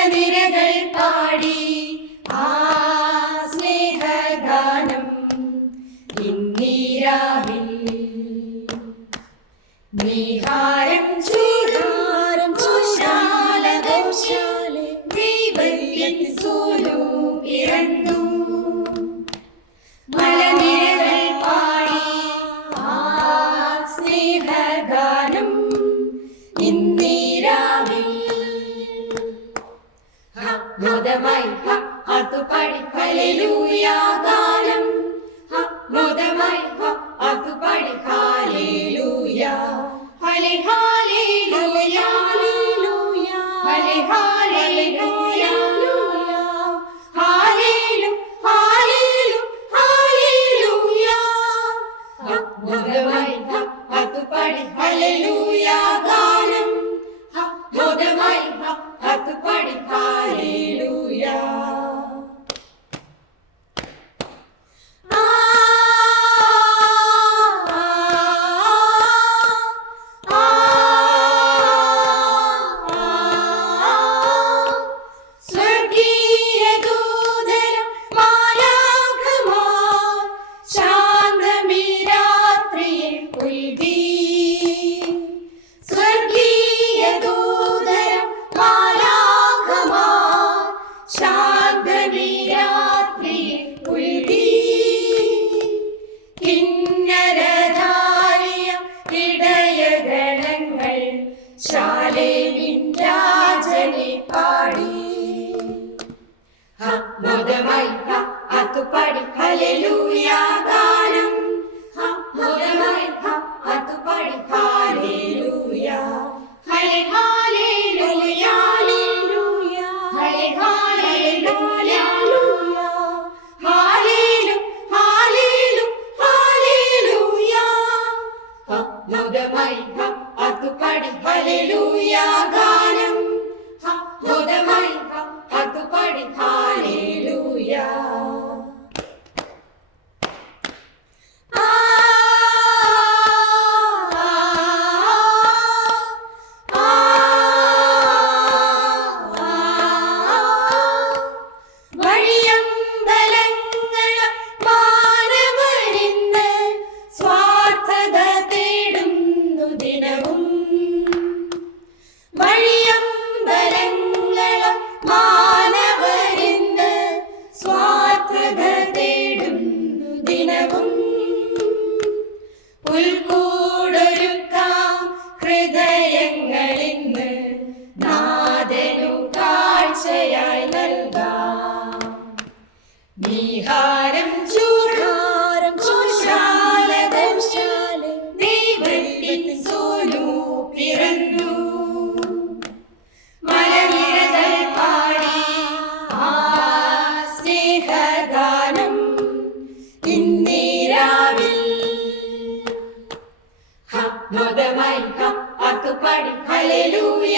മലനിരകൾ പാടി ആ സ്നേഹഗാനം ഇന്നീരാവിൽ നീഹാരം ചൂടാരം ഘോഷാലെ ദൈവത്തിൻ സൂനു പിറന്നു മലനിരകൾ പാടി ആ സ്നേഹഗാനം ഇന്നീരാവിൽ മോദമായി അതുപടി ഹല്ലേലൂയ ഗാനം മോദമായി അതുപടി ഹല്ലേലൂയ ഹല്ലെ ഹല്ലേലൂയ ഹല്ലെ ഹല്ലേലൂയ ഹല്ലേലൂയ മോദമായി അതുപടി ഹല്ലേലൂയ ഗാനം മോദമായി അതുപടി ഹല്ലേലൂയ രാജനെ പാടി മോദമായി അതുപടി ഹല്ലേലൂയ ഗാനം മോദമായി അതുപടി ഹല്ലേലൂയ ഹല്ലെ ഹല്ലേലൂയ ഹല്ലെ ഹല്ലേലൂയ മോദമായി അതുപടി ഹല്ലേലൂയ ഗാനം മോദമായി അതുപടി ഹല്ലേലൂയ ഉൾക്കൂടൊരുക്കാം ഹൃദയങ്ങളിന്ന് നാദനു കാഴ്ചയായി നൽകാം നീഹാരം ചൂടാരം ഘോഷാലെ ദൈവത്തിൻ സൂനു പിറന്നു മലനിരകൾ പാടി ആ സ്നേഹഗാനം ഇന്നീരാവിൽ മോദമായി അതുപടി ഹല്ലേലൂയ